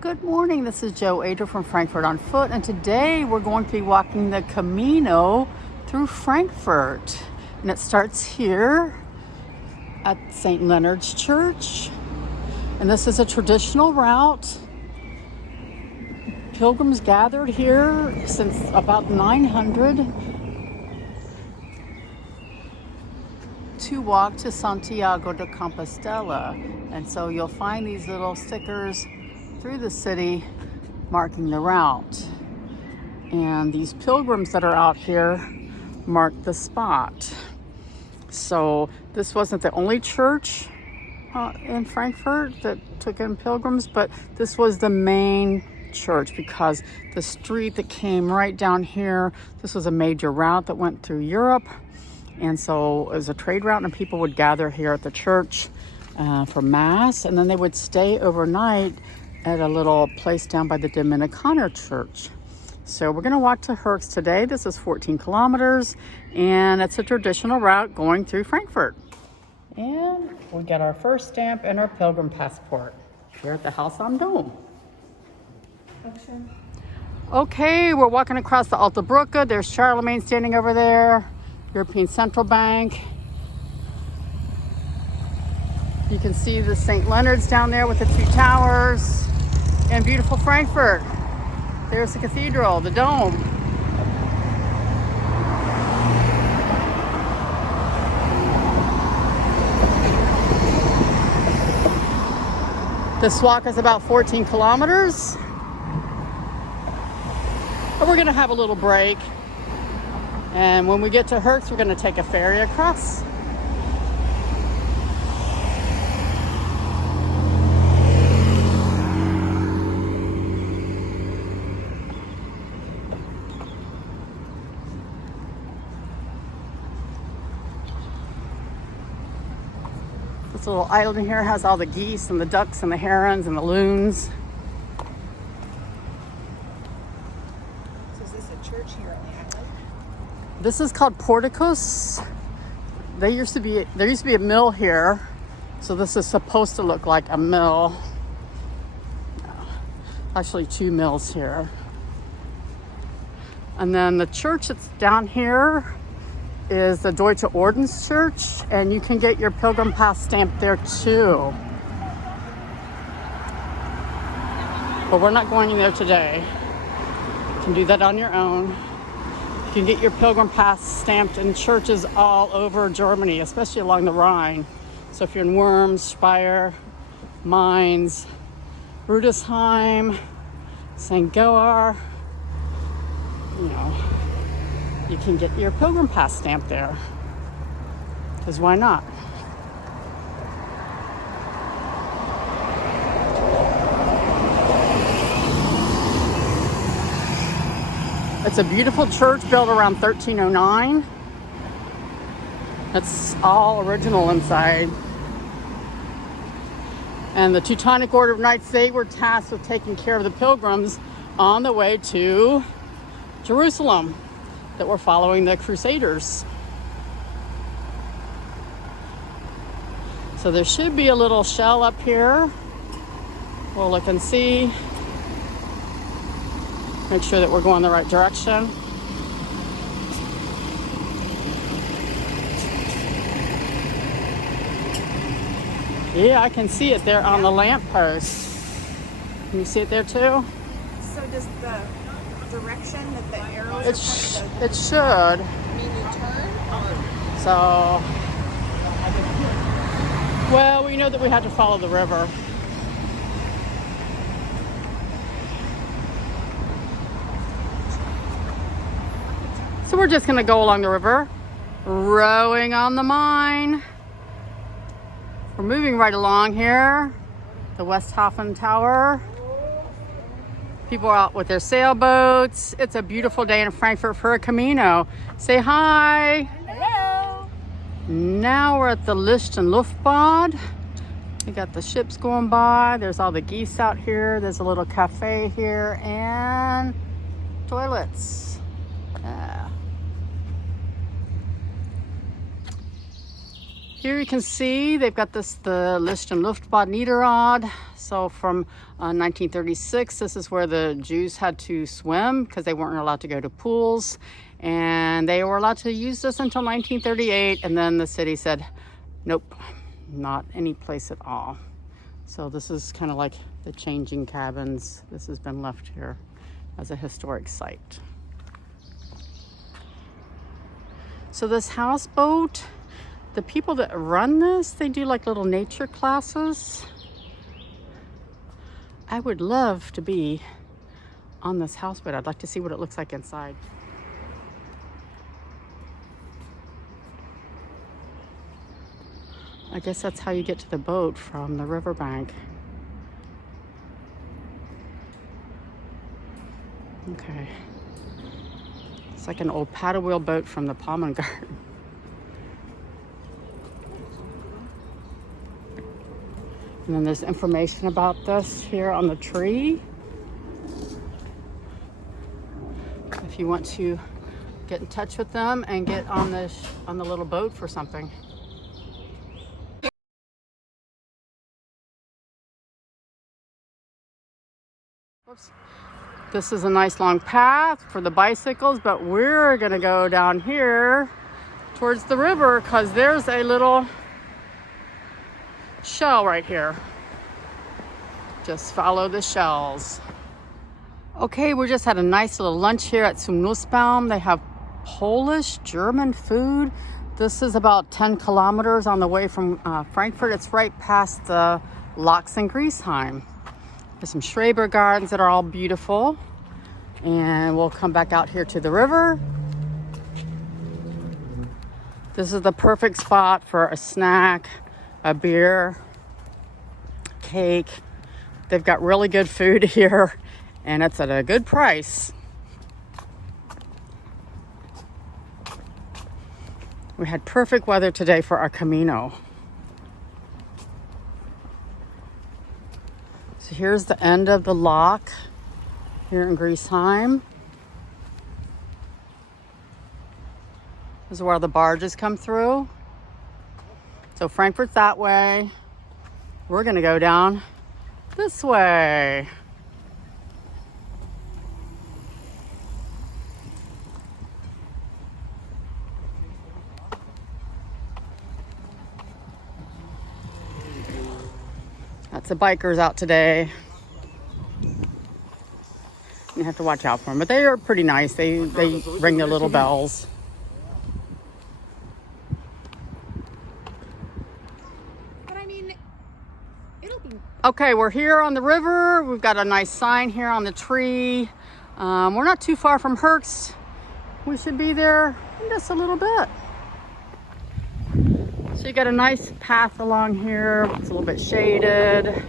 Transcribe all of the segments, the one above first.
Good morning, this is Joe Adler from Frankfurt on Foot, and today we're going to be walking the Camino through Frankfurt. And it starts here at St. Leonhard's Church. And this is a traditional route. Pilgrims gathered here since about 900 to walk to Santiago de Compostela. And so you'll find these little stickers through the city marking the route. And these pilgrims that are out here mark the spot. So this wasn't the only church in Frankfurt that took in pilgrims, but this was the main church because the street that came right down here, this was a major route that went through Europe. And so it was a trade route, and people would gather here at the church for Mass, and then they would stay overnight at a little place down by the Dominikaner church. So we're going to walk to Höchst today. This is 14 kilometers, and it's a traditional route going through Frankfurt. And we get our first stamp and our pilgrim passport here at the Haus am Dom. Okay, we're walking across the Alte Brücke. There's Charlemagne standing over there, European Central Bank. You can see the St. Leonhard's down there with the two towers. And beautiful Frankfurt. There's the cathedral, the dome. This walk is about 14 kilometers. But we're gonna have a little break. And when we get to Höchst, we're gonna take a ferry across. This little island here has all the geese and the ducks and the herons and the loons. So is this a church here on the island? This is called Porticus. There used to be a mill here, so this is supposed to look like a mill. Actually, two mills here. And then the church that's down here is the Deutsche Orden Church, and you can get your pilgrim pass stamped there too. But we're not going in there today. You can do that on your own. You can get your pilgrim pass stamped in churches all over Germany, especially along the Rhine. So if you're in Worms, Speyer, Mainz, Rudesheim, St. Goar, you can get your pilgrim pass stamped there. Because why not? It's a beautiful church built around 1309. It's all original inside. And the Teutonic Order of Knights, they were tasked with taking care of the pilgrims on the way to Jerusalem that were following the Crusaders. So there should be a little shell up here. We'll look and see. Make sure that we're going the right direction. Yeah, I can see it there on the lamppost. Can you see it there too? So does the direction that the arrows are pointing? It should. Mean you turn? So, well, we know that we have to follow the river. So we're just gonna go along the river, rowing on the Main. We're moving right along here, the Westhafen Tower. People are out with their sailboats. It's a beautiful day in Frankfurt for a Camino. Say hi. Hello. Now we're at the Licht- and Luftbad. We got the ships going by. There's all the geese out here. There's a little cafe here and toilets. Yeah. Here you can see they've got the Licht- und Luftbad Niederrad. So from 1936, this is where the Jews had to swim because they weren't allowed to go to pools. And they were allowed to use this until 1938. And then the city said, nope, not any place at all. So this is kind of like the changing cabins. This has been left here as a historic site. So this houseboat, the people that run this, they do like little nature classes. I would love to be on this houseboat. I'd like to see what it looks like inside. I guess that's how you get to the boat from the riverbank. Okay. It's like an old paddle wheel boat from the Palmen Garden. And then there's information about this here on the tree. If you want to get in touch with them and get on the little boat for something. Oops. This is a nice long path for the bicycles, but we're gonna go down here towards the river because there's a little shell right here. Just follow the shells. Okay, we just had a nice little lunch here at Zum Nussbaum. They have Polish, German food. This is about 10 kilometers on the way from Frankfurt. It's right past the Lachs in Griesheim. There's some Schreber gardens that are all beautiful. And we'll come back out here to the river. This is the perfect spot for a snack, a beer, cake. They've got really good food here and it's at a good price. We had perfect weather today for our Camino. So here's the end of the lock here in Griesheim. This is where the barges come through. So Frankfurt's that way. We're gonna go down this way. Lots of bikers out today. You have to watch out for them, but they are pretty nice. They ring their little bells. But I mean, it'll be... Okay, we're here on the river. We've got a nice sign here on the tree. We're not too far from Höchst. We should be there in just a little bit. So you got a nice path along here. It's a little bit shaded.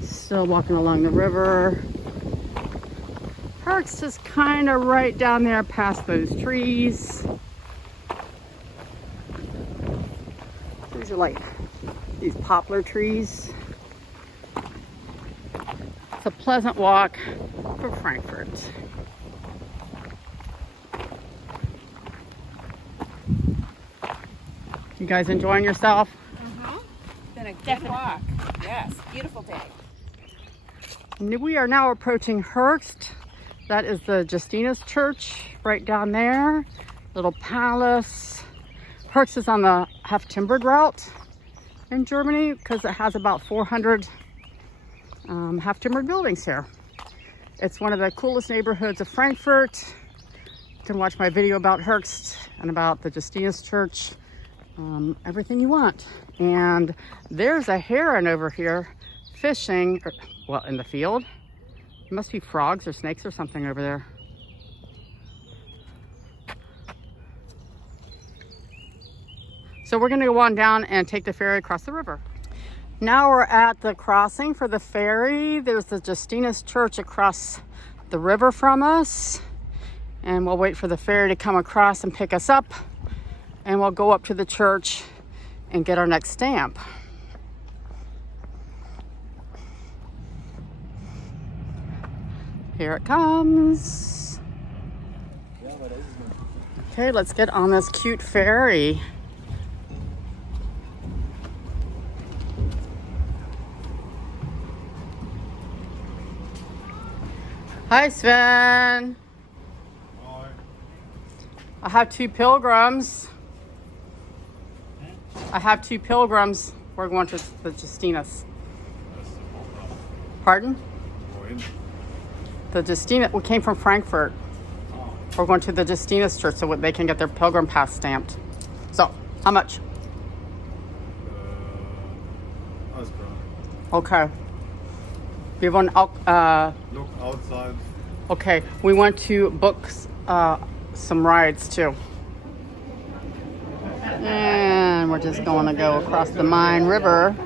Still walking along the river. Höchst is kind of right down there past those trees. These are like these poplar trees. It's a pleasant walk for Frankfurt. You guys enjoying yourself? Been a good walk. Yes, beautiful day. We are now approaching Höchst. That is the Justinus Church right down there. Little palace. Höchst is on the half-timbered route in Germany because it has about 400 half-timbered buildings here. It's one of the coolest neighborhoods of Frankfurt. You can watch my video about Höchst and about the Justinus Church. Everything you want. And there's a heron over here fishing, well, in the field. It must be frogs or snakes or something over there. So we're gonna go on down and take the ferry across the river. Now we're at the crossing for the ferry. There's the Justinus Church across the river from us. And we'll wait for the ferry to come across and pick us up. And we'll go up to the church and get our next stamp. Here it comes. Okay, let's get on this cute ferry. Hi, Sven. Hi. I have two pilgrims. We're going to the Justinus. Pardon? Wohin? The Justinus. We came from Frankfurt. Ah, We're going to the Justinus Church so they can get their pilgrim pass stamped. So, how much? alles klar. Okay. Wir wollen auch, Look outside. okay, we want to book some rides too. And we're just going to go across the Main River.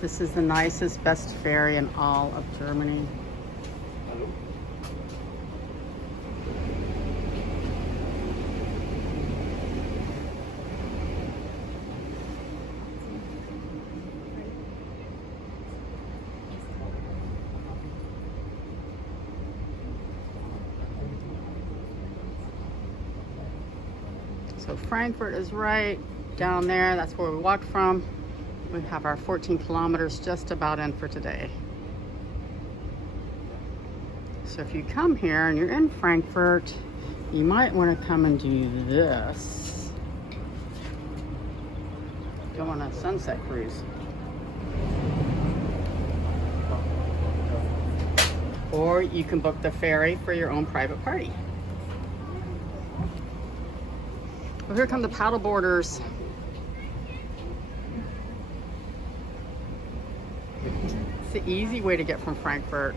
This is the nicest, best ferry in all of Germany. So Frankfurt is right down there. That's where we walked from. We have our 14 kilometers just about in for today. So if you come here and you're in Frankfurt, you might want to come and do this. Go on a sunset cruise. Or you can book the ferry for your own private party. Well, here come the paddle boarders. It's the easy way to get from Frankfurt.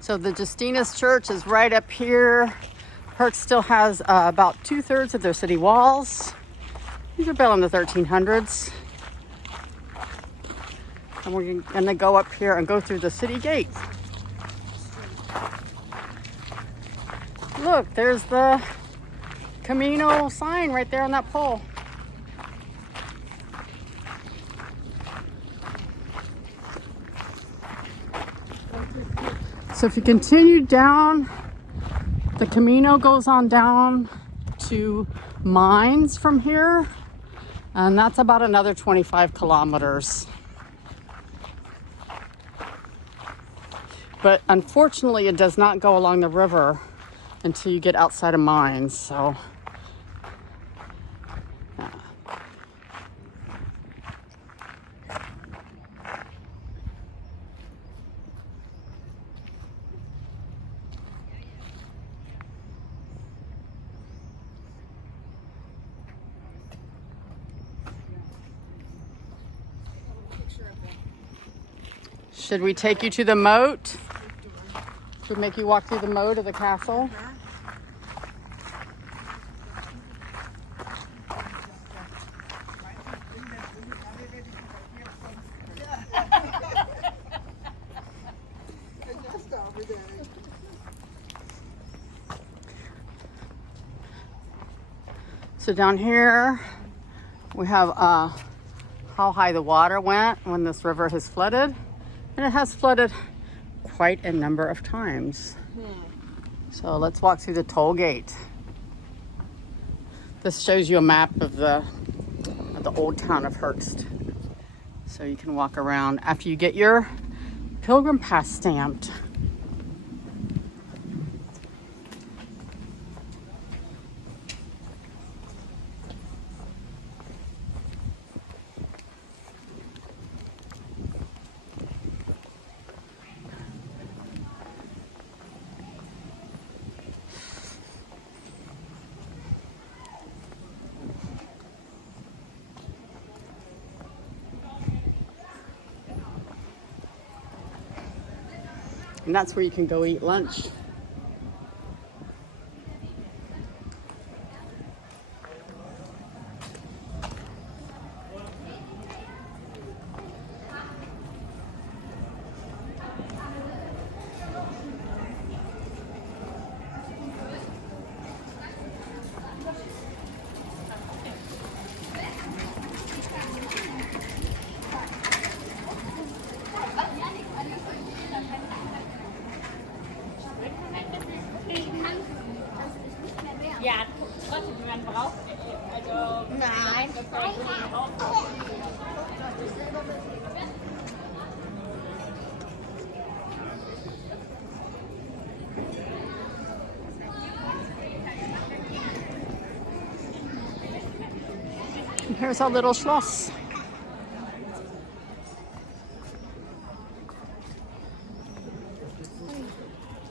So the Justinus Church is right up here. Höchst still has about 2/3 of their city walls. These are built in the 1300s. And we're gonna go up here and go through the city gate. Look, there's the Camino sign right there on that pole. So if you continue down, the Camino goes on down to Mainz from here, and that's about another 25 kilometers. But unfortunately, it does not go along the river until you get outside of Mainz, so. Yeah. Should we take you to the moat? Should we make you walk through the moat of the castle? So down here we have how high the water went when this river has flooded. And it has flooded quite a number of times. So let's walk through the toll gate. This shows you a map of the old town of Höchst. So you can walk around after you get your pilgrim pass stamped. And that's where you can go eat lunch. And here's our little Schloss.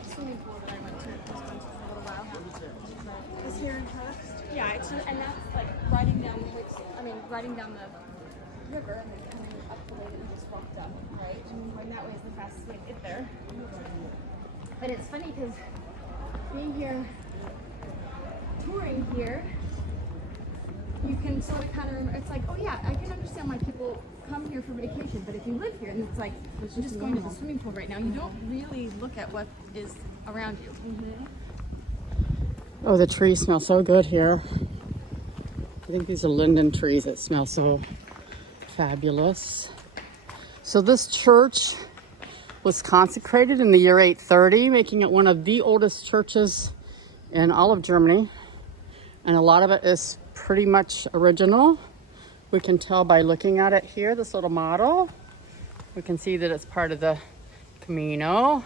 Swimming pool that I went to for a little while. Is here in Höchst. Yeah, it's just, and that's like riding down the Höchst, riding down the river and then coming up the way that we just walked up, right? And going that way is the fastest way to get there. But it's funny because being here, touring here, you can sort of kind of remember, it's like, oh yeah, I can understand why people come here for vacation, but if you live here and it's like, I'm just going to the swimming pool right now, you don't really look at what is around you. Oh, the trees smell so good here. I think these are linden trees that smell so fabulous. So this church was consecrated in the year 830, making it one of the oldest churches in all of Germany. And a lot of it is pretty much original. We can tell by looking at it here, this little model. We can see that it's part of the Camino.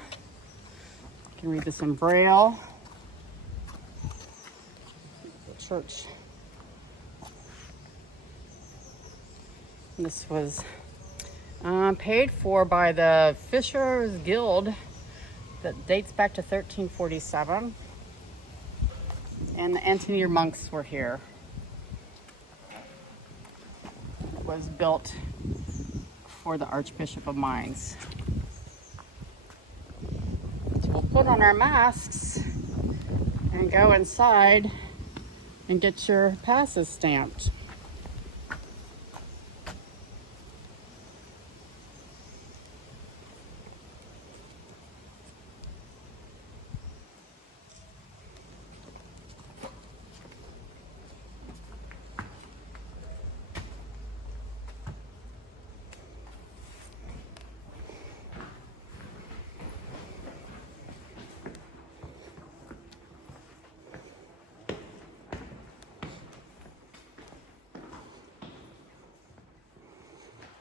You can read this in Braille. The church. This was paid for by the Fishers Guild that dates back to 1347. And the Antoninus monks were here. It was built for the Archbishop of Mainz. So we'll put on our masks and go inside and get your passes stamped.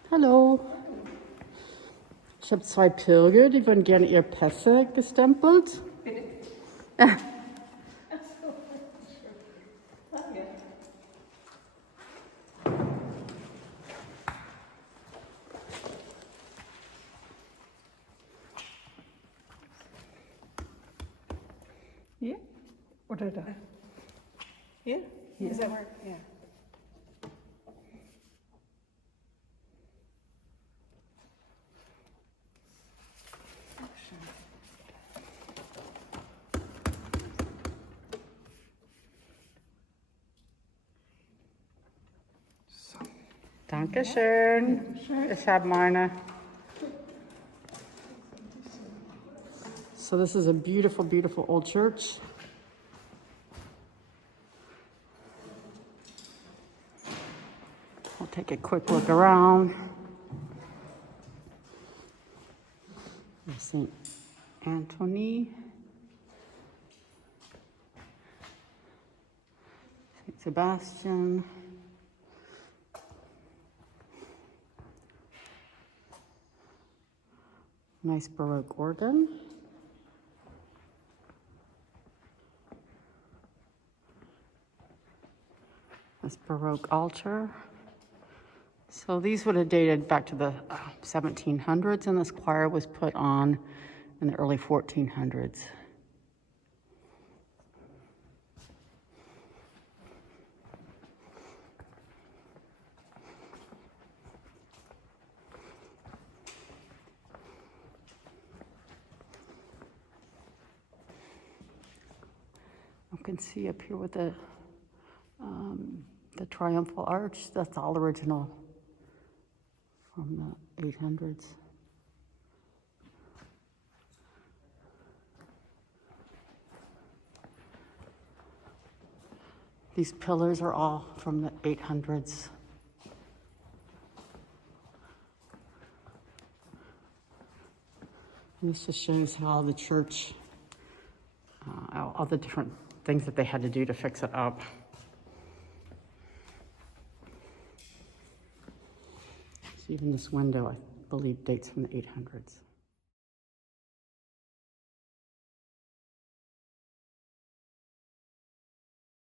Hallo. Ich habe 2 Pilger, die würden gerne ihre Pässe gestempelt. Hier? Oder da? Hier? Hier. Does that work? Yeah. Dankeschön. Ich habe meine. So this is a beautiful, beautiful old church. We'll take a quick look around. St. Anthony. St. Sebastian. Nice Baroque organ. This Baroque altar. So these would have dated back to the 1700s, and this choir was put on in the early 1400s. You can see up here with the triumphal arch. That's all original from the 800s. These pillars are all from the 800s. And this just shows how the church, all the different things that they had to do to fix it up. Even this window, I believe, dates from the 800s.